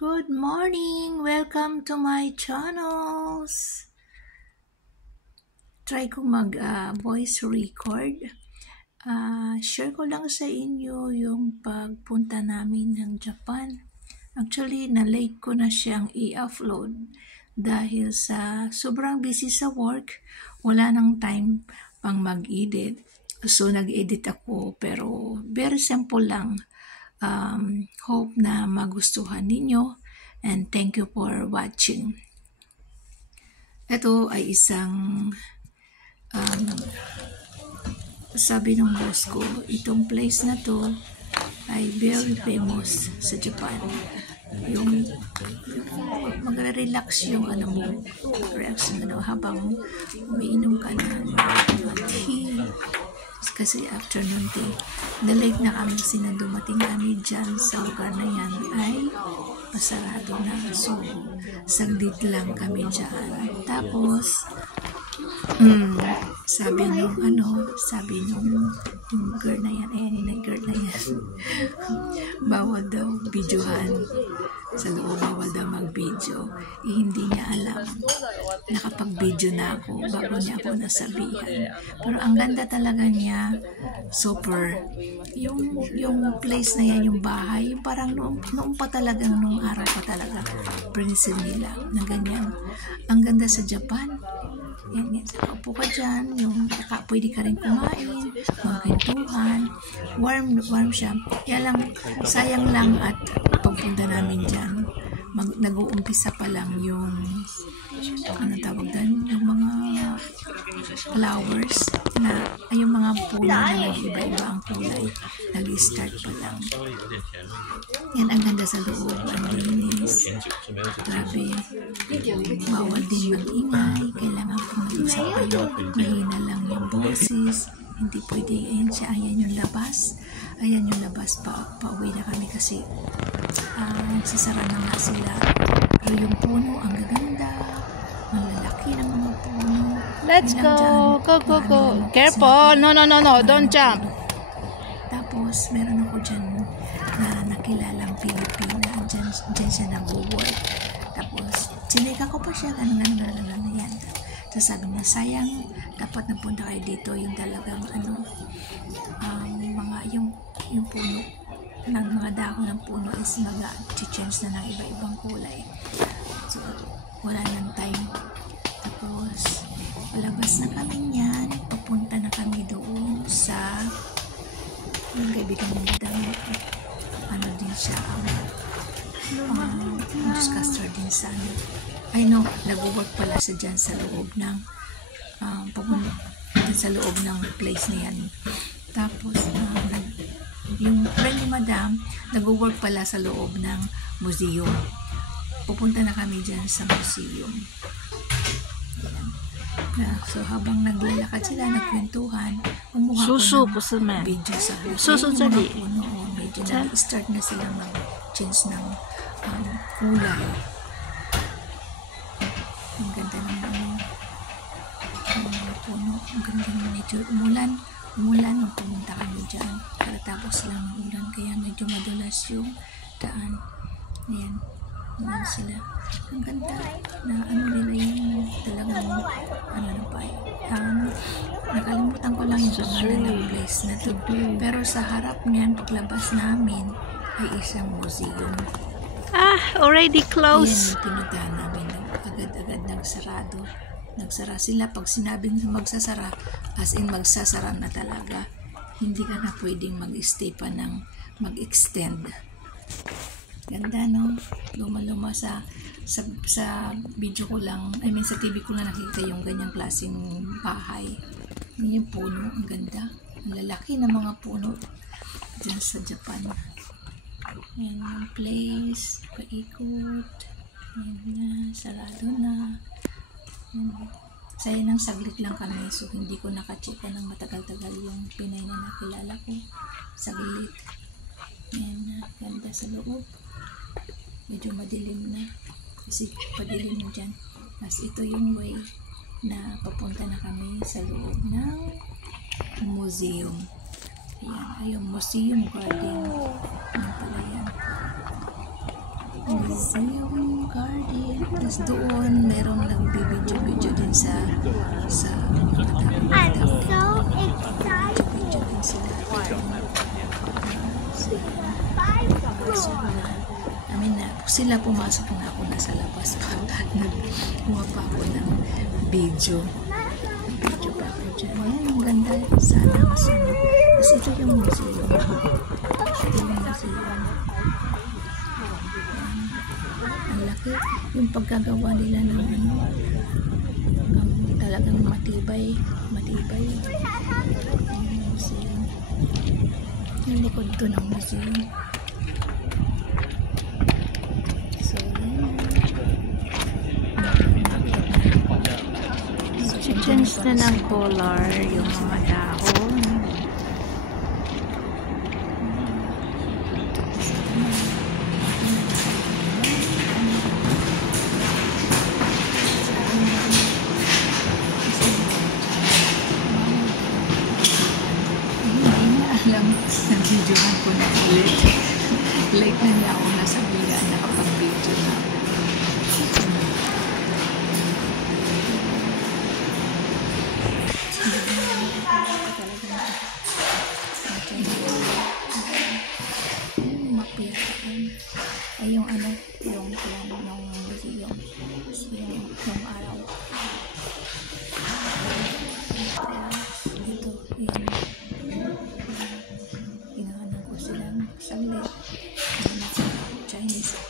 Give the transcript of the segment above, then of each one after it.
Good morning! Welcome to my channels! Try ko mag-voice record. Share ko lang sa inyo yung pagpunta namin ng Japan. Actually, na-late ko na siyang i-upload dahil sa sobrang busy sa work, wala nang time pang mag-edit. So, nag-edit ako pero very simple lang. Hope na magustuhan ninyo and thank you for watching. Ito ay isang sabi ng boss ko, itong place na to ay very famous sa Japan. Yung magre-relax yung relax habang umiinom ka ng tea. Kasi afternoon tea, na-late na kami kasi nang dumating kami dyan sa lugar na yan ay pasarado na. So, saglit lang kami dyan. Tapos, sabi nung girl na yan, bawal daw videohan sa loob, bawal daw mag-video. Hindi niya alam, nakapag-video na ako bago niya ako nasabihan. Pero ang ganda talaga niya, super. Yung place na yan, yung bahay, parang noong pa talagang, noong araw pa talaga, prinsin nila na ganyan. Ang ganda sa Japan. Yan, kaupo ka dyan, pwede ka rin kumain, magkwentuhan, warm siya. Sayang lang at pagpunta namin dyan, nag-uumpisa pa lang yung yung mga flowers yung mga puno na nag-iba-iba ang kulay, nag-start pa lang. Yan, ang ganda sa loob, ang linis, grabe, bawal din mag-ingay, kailangan kung nag-usap kayo, mahina lang yung boses, hindi pwede. Ayan yung labas, pauwi na kami kasi sasara na nga sila. Pero yung puno, ang gaganda, ang lalaki ng mga puno. Let's go. Go. Careful. No, don't jump. Tapos, meron ako dyan na nakilalang Pilipina. Dyan siya nag-work. Tapos, sinika ko pa siya, ganun yan. Tapos sabi niya, sayang, dapat napunta kayo dito, yung talagang yung puno, ng mga dahon ng puno is mag-change na ng iba-ibang kulay. So, wala nang time. Tapos, palabas na kami niyan, papunta na kami doon sa yung kaibigan ng madami. Din siya, newscaster din sa nag-work pala siya dyan sa loob ng sa loob ng place na yan. Tapos, yung friend ni madam, nag-work pala sa loob ng museum. Pupunta na kami dyan sa museum. So, habang naglalakad sila, nagkwentuhan, kumuha ko ng video sa puno. Medyo nag-start na sila mag-change ng kulay. Ang ganda ng mga puno. Ang ganda ng nature. Umulan nung pumunta kami dyan. Karatapos lang ng ulan, kaya medyo madulas yung daan. Ayan sila. Ang ganda na nila yung talagang nakalimutan ko lang yung pangalan ng place na to. Pero sa harap niyan, paglabas namin ay isang museum. Already close. Yan, pinuntahan namin, agad-agad nagsara sila. Pag sinabing magsasara, as in magsasara na talaga, hindi ka na pwedeng mag-stay pa ng mag-extend. Ganda, no? Luma-luma sa video ko lang, sa TV ko lang nakita yung ganyang klaseng bahay. Yung puno, ang ganda. Ang lalaki ng mga puno dyan sa Japan. Yan yung place, paikot. Yan na, sarado na. Saya nang saglit lang kami, so hindi ko nakachika ng matagal-tagal yung Pinay na nakilala ko. Saglit. Yan na, ganda sa loob. Medyo madilim na kasi padilim mo dyan. Mas ito yung way na papunta na kami sa loob ng museum. Ayan, yung museum garden. Ano pala yan? Museum Garden. Tapos doon, merong nagbibidyo-video din sa I'm so excited. video din sila. Sila pumasok na ako nasa labas pa. Nagkuha pa ako ng video. Video pa ako dyan. Ayan, ang ganda. Sana masunod. Tapos ito yung museum. Ito yung museum. Ang laki. Yung pagkagawa nila ng ano, talagang matibay. Matibay. Yung museum. Yung likod to ng museum. Change na ng color yung mga dahon. Hindi na alam, nag-videohan ko na ulit. Like na niya ako nasabihan na kapag video na. Ay, yung ano, yung plano ng museum. Yung araw. Ito, yan. Hinahanap ko silang saglit. Chinese,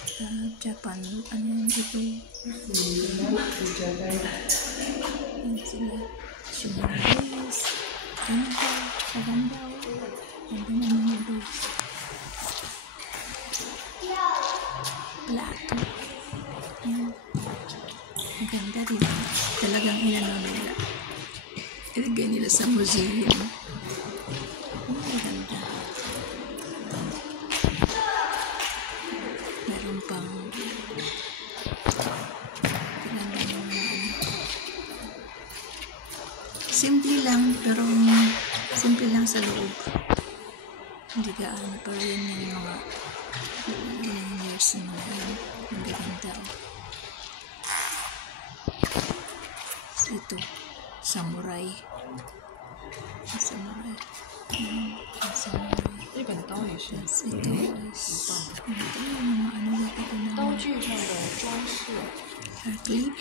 Japan, ano yan dito? Yan sila. Shumaris, Ganda, Sagandaw. Ganda naman yung base. Plato. Ayan. Ang ganda rin. Talagang inano nila. Ilagay nila sa museum. Ang ganda. Meron pang ganda ng simple lang, pero simple lang sa loob. Hindi gaano, pero yun yung mga ilang years na mga yun. Ang gaganda. Ito, samurai. Samurai. Samurai. Yes, ito is ito yung mga ano dito ko na clip.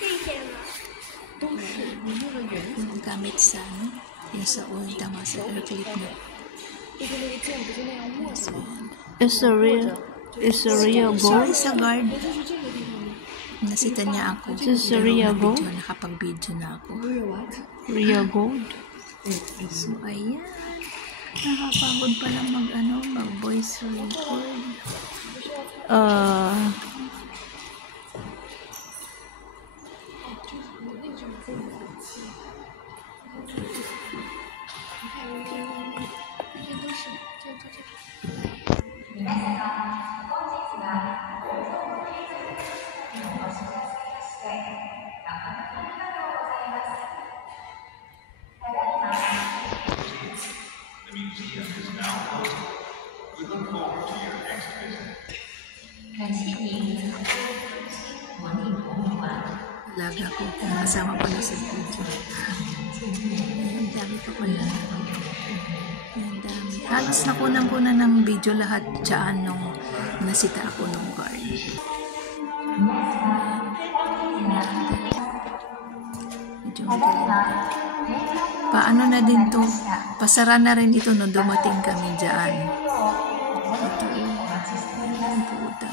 Yung gamit sa ano, yung sa oil, tama sa air clip na. Is a real gold? Sa guard. Nasita niya ako. Is this a real gold? Nakapag-video na ako. Real gold? So, ayan. Nakapagod pala mag-voice record. Laga ko kung kasama ko na sa video. Ang dami ko pala. Ang dami. Halos nakunan ng video lahat dyan nung nasita ako ng guard. Medyo maganda. Paano na din to? Pasara na rin ito nung dumating kami dyan. Ito. Ang puta.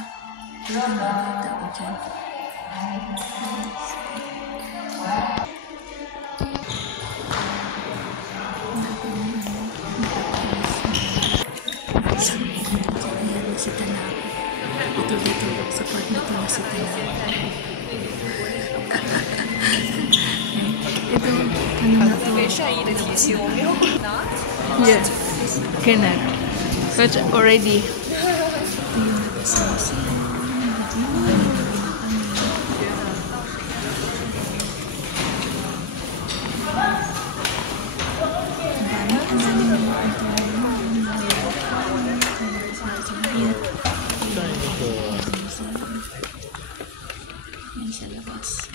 Pwede makita ko dyan. Ayan, nasita na ako. Ito dito, sa part na ito nasita na ako. Ito, ano na to? Yeah. Cannot. But already. Ito yung nagsasabi.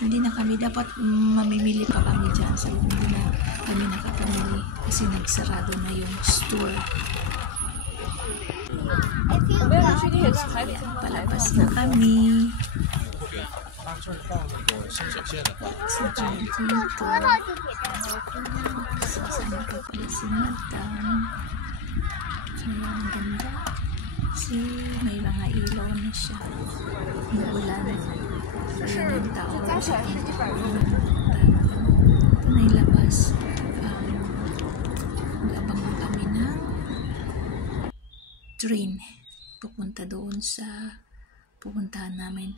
Hindi na kami, dapat mamimili pa kami dyan. So, hindi na kami nakapamili kasi nagsarado na yung store. Ayan, palabas na kami. Sa dito. Sasama pa pala si Madam. Ayan, ang ganda. Kasi may mga ilaw na siya. Umuulan. Ayan yung tower. Ito na yung labas. Nag-abangan kami ng train. Pupunta doon sa pupuntahan namin.